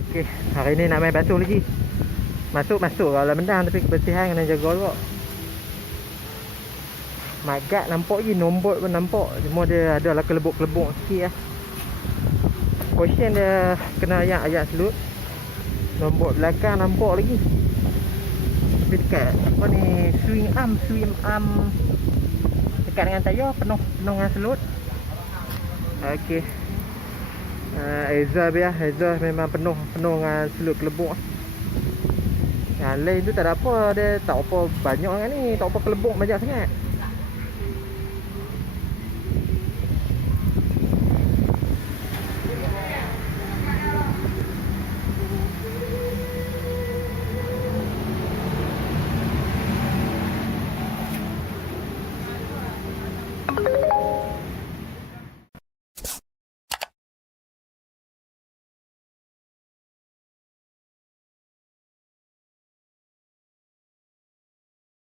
Okey, hari ni nak main basuh lagi. Masuk kalau bendang, tapi kebersihan kena jaga juga. Magat nampak lagi, nombot pun nampak. Cuma dia adalah kelebuk-kelebuk sikit lah. Cushion dia kena ayat selut. Nombot belakang nampak lagi. Tapi dekat apa ni, swing arm dekat dengan tayar penuh dengan selut. Okey. Exhaust memang penuh dengan selut kelebuk. Yang lain tu tak ada apa, dia tak apa banyak kan ni, tak apa kelebuk banyak sangat.